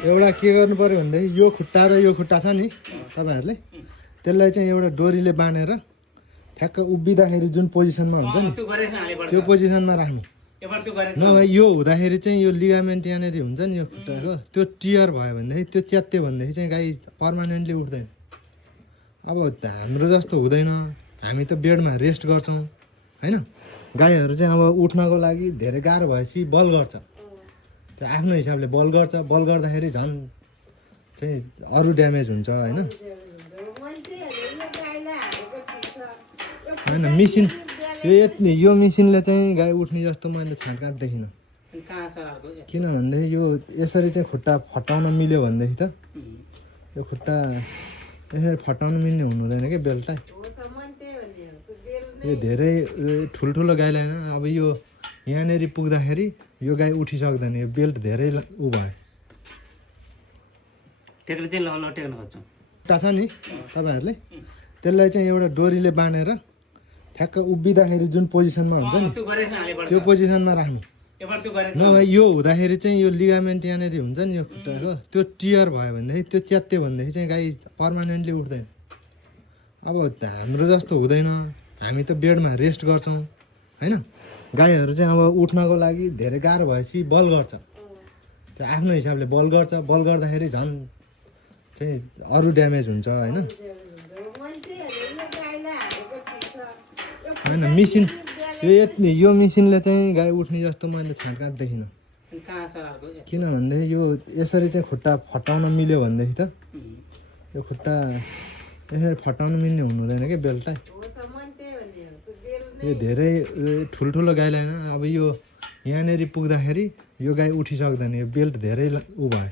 एउटा के गर्नु पर्यो भन्दाखेरि यो खुट्टा र यो खुट्टा छ नि तपाईँहरूले त्यसलाई चाहिँ एउटा डोरीले बाँधेर ठ्याक्क उभिँदाखेरि जुन पोजिसनमा हुन्छ नि त्यो पोजिसनमा राख्नु। नभए यो हुँदाखेरि चाहिँ यो लिगामेन्ट यहाँनिर हुन्छ नि यो खुट्टाको त्यो टियर भयो भनेदेखि त्यो च्यात्यो भनेदेखि चाहिँ गाई पर्मानेन्टली उठ्दैन। अब हाम्रो जस्तो हुँदैन, हामी त बेडमा रेस्ट गर्छौँ होइन। गाईहरू चाहिँ अब उठ्नको लागि धेरै गाह्रो भएपछि बल गर्छ, त्यो आफ्नो हिसाबले बल गर्छ। बल गर्दाखेरि झन् चाहिँ अरू ड्यामेज हुन्छ होइन। होइन मिसिन यो मिसिनले चाहिँ गाई उठ्ने जस्तो मैले छाँटकाँट देखिनँ। किन भनेदेखि यो यसरी चाहिँ खुट्टा फटाउन मिल्यो भनेदेखि त यो खुट्टा यसरी फटाउनु मिल्ने हुनु हुँदैन कि बेल्टलाई। यो धेरै ठुल्ठुलो गाईलाई होइन, अब यो यहाँनिर पुग्दाखेरि यो गाई उठिसक्दैन, यो बेल्ट धेरै उ भयो। खुट्टा छ नि तपाईँहरूले त्यसलाई चाहिँ एउटा डोरीले बाँधेर ठ्याक्क उभिँदाखेरि जुन पोजिसनमा हुन्छ नि त्यो पोजिसनमा राख्नु। नभए यो हुँदाखेरि चाहिँ यो लिगामेन्ट यहाँनिर हुन्छ नि यो खुट्टाको त्यो टियर भयो भनेदेखि त्यो च्यात्यो भनेदेखि चाहिँ गाई पर्मानेन्टली उठ्दैन। अब हाम्रो जस्तो हुँदैन, हामी त बेडमा रेस्ट गर्छौँ होइन। गाईहरू चाहिँ अब उठ्नको लागि धेरै गाह्रो भएपछि बल गर्छ, त्यो आफ्नो हिसाबले बल गर्छ। बल गर्दाखेरि झन् चाहिँ अरू ड्यामेज हुन्छ होइन। होइन मिसिन यो मिसिनले चाहिँ गाई उठ्ने जस्तो मैले छाँटकाँट देखिनँ। किन भनेदेखि यो यसरी चाहिँ खुट्टा फटाउन मिल्यो भनेदेखि त यो खुट्टा यसरी फटाउनु मिल्ने हुनु हुँदैन कि बेल्टलाई। यो धेरै ठुल्ठुलो गाईलाई होइन, अब यो यहाँनिर पुग्दाखेरि यो गाई उठिसक्दैन, यो बेल्ट धेरै उ भयो।